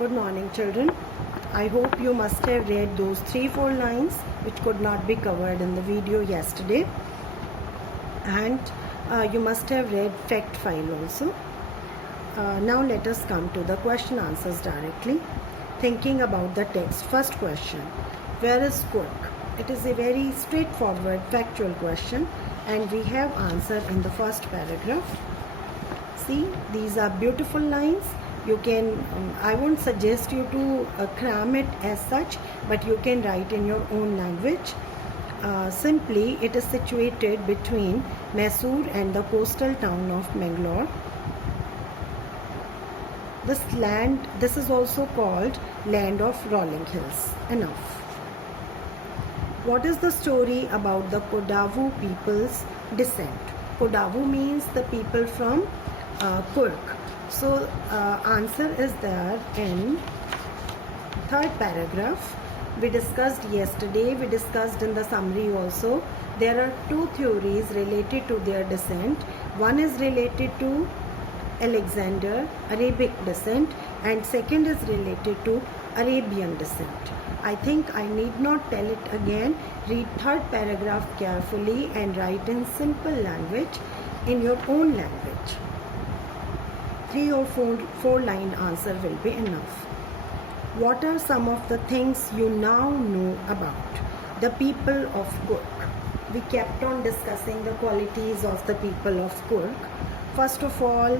Good morning, children. I hope you must have read those 3-4 lines which could not be covered in the video yesterday, and you must have read fact file also. Now let us come to the question answers directly. Thinking about the text. First question, where is Cork? It is a very straightforward factual question, and we have answer in the first paragraph. See, these are beautiful lines. You can, I won't suggest you to cram it as such, but you can write in your own language. Simply, it is situated between Mysore and the coastal town of Mangalore. This is also called land of rolling hills. Enough. What is the story about the Kodavu people's descent? Kodavu means the people from Cork. So answer is there in third paragraph. We discussed yesterday, we discussed in the summary also. There are two theories related to their descent. One is related to Alexander, Arabic descent, and second is related to Arabian descent. I think I need not tell it again. Read third paragraph carefully and write in simple language in your own language. 3 or 4 line answer will be enough. What are some of the things you now know about the people of Cork? We kept on discussing the qualities of the people of Cork. First of all,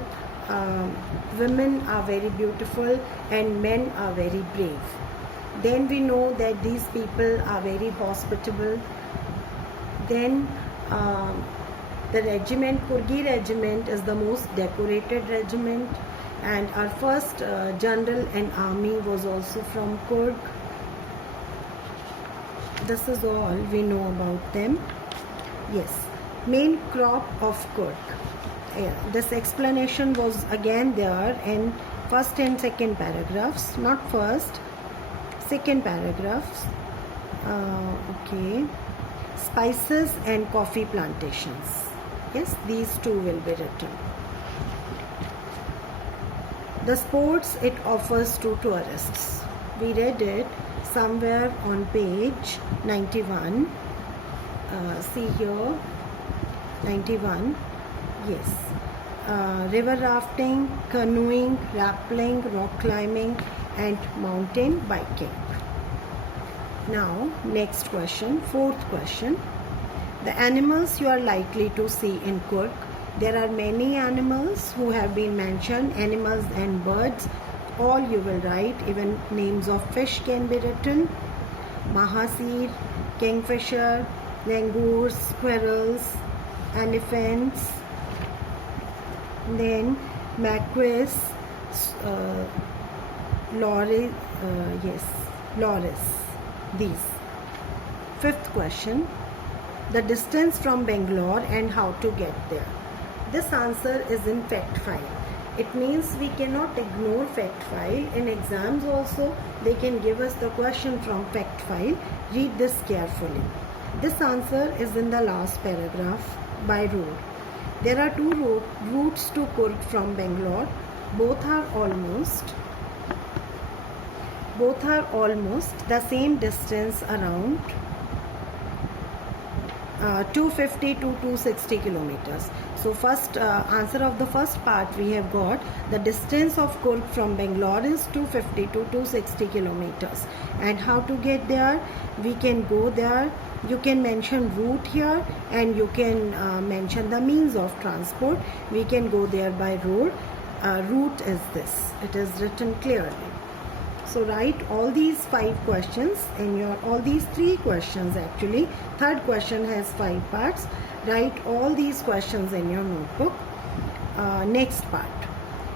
women are very beautiful and men are very brave. Then we know that these people are very hospitable. Then the regiment, Kurgi regiment, is the most decorated regiment, and our first general and army was also from Cork. This is all we know about them. Yes, main crop of Cork. This explanation was again there in first and second paragraphs, not first, second paragraphs. Okay, spices and coffee plantations. Yes, these two will be written. The sports it offers to tourists. We read it somewhere on page 91. See here, 91. Yes. River rafting, canoeing, rappelling, rock climbing, and mountain biking. Now, next question, fourth question. The animals you are likely to see in Cork. There are many animals who have been mentioned, animals and birds. All you will write, even names of fish can be written. Mahasir, kingfisher, langurs, squirrels, elephants. Then maquis, loris, these. Fifth question. The distance from Bangalore and how to get there. This answer is in fact file. It means we cannot ignore fact file. In exams also, they can give us the question from fact file. Read this carefully. This answer is in the last paragraph by road. There are two routes to Cork from Bangalore. Both are almost the same distance, around 250 to 260 kilometers. So first answer of the first part we have got. The distance of Cork from Bangalore is 250 to 260 kilometers. And how to get there? We can go there. You can mention route here, and you can mention the means of transport. We can go there by road. Route is this. It is written clearly. So write all these 5 questions in all these 3 questions actually. Third question has 5 parts. Write all these questions in your notebook. Next part.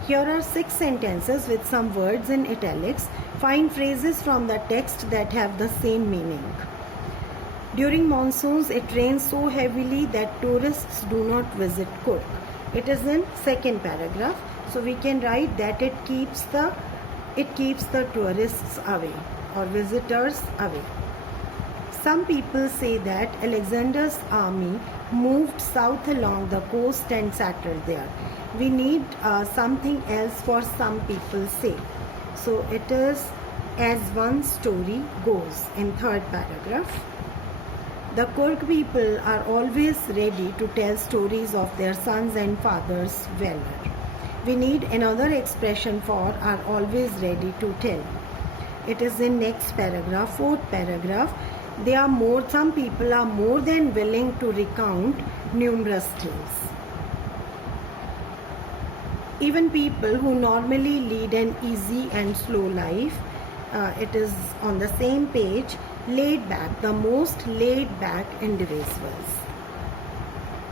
Here are 6 sentences with some words in italics. Find phrases from the text that have the same meaning. During monsoons, it rains so heavily that tourists do not visit Cork. It is in second paragraph. So we can write that it keeps the tourists away or visitors away. Some people say that Alexander's army moved south along the coast and settled there. We need something else for some people say. So it is as one story goes in third paragraph. The Kurg people are always ready to tell stories of their sons and fathers' valor. We need another expression for are always ready to tell. It is in next paragraph, fourth paragraph. Some people are more than willing to recount numerous tales. Even people who normally lead an easy and slow life, it is on the same page, laid back, the most laid back individuals.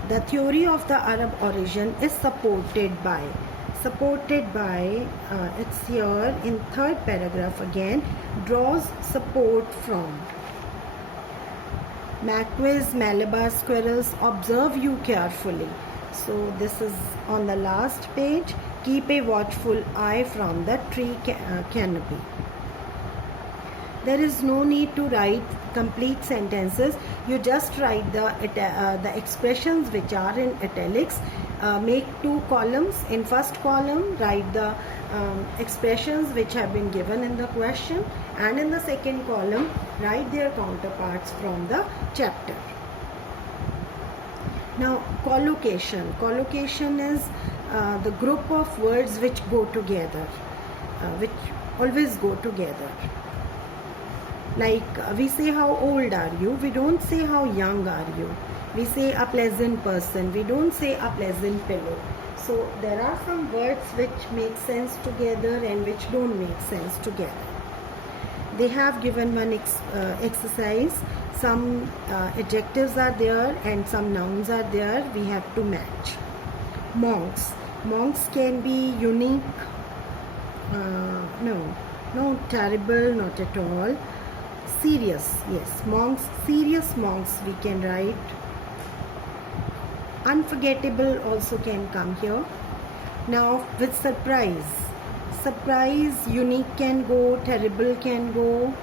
The theory of the Arab origin is supported by, it's here in third paragraph again, draws support from. Maquis Malabar squirrels observe you carefully. So this is on the last page. Keep a watchful eye from the tree canopy. There is no need to write complete sentences. You just write the expressions which are in italics. Make 2 columns. In first column, write the expressions which have been given in the question, and in the second column, write their counterparts from the chapter. Now, collocation. Collocation is the group of words which go together, which always go together. Like we say, how old are you? We don't say how young are you. We say a pleasant person. We don't say a pleasant pillow. So there are some words which make sense together and which don't make sense together. They have given one exercise. Some adjectives are there and some nouns are there. We have to match. Monks. Monks can be unique. No, terrible, not at all. Serious, yes. Monks, serious monks we can write. Unforgettable also can come here. Now with surprise. Surprise, unique can go, terrible can go.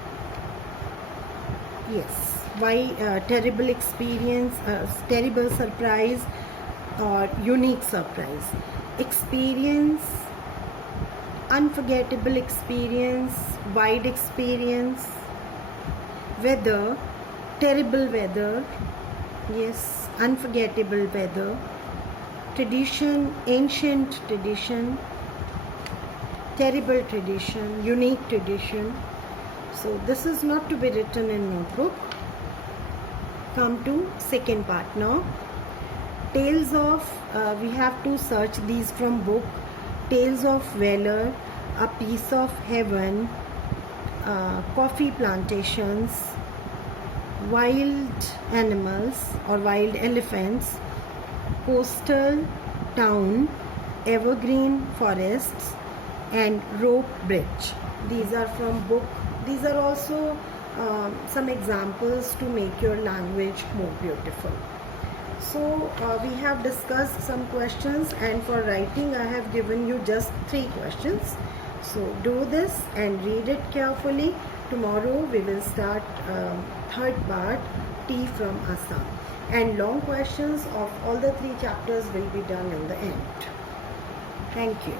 Yes. Why terrible experience, terrible surprise or unique surprise. Experience, unforgettable experience, wide experience. Weather, terrible weather, yes, unforgettable weather. Tradition, ancient tradition, terrible tradition, unique tradition. So this is not to be written in notebook. Come to second part now. Tales of, we have to search these from book. Tales of Valor, A Piece of Heaven, coffee plantations, wild animals or wild elephants, coastal town, evergreen forests, and rope bridge. These are from book. These are also some examples to make your language more beautiful. So we have discussed some questions, and for writing I have given you just 3 questions. So do this and read it carefully. Tomorrow we will start third part, Tea from Assam. And long questions of all the 3 chapters will be done in the end. Thank you.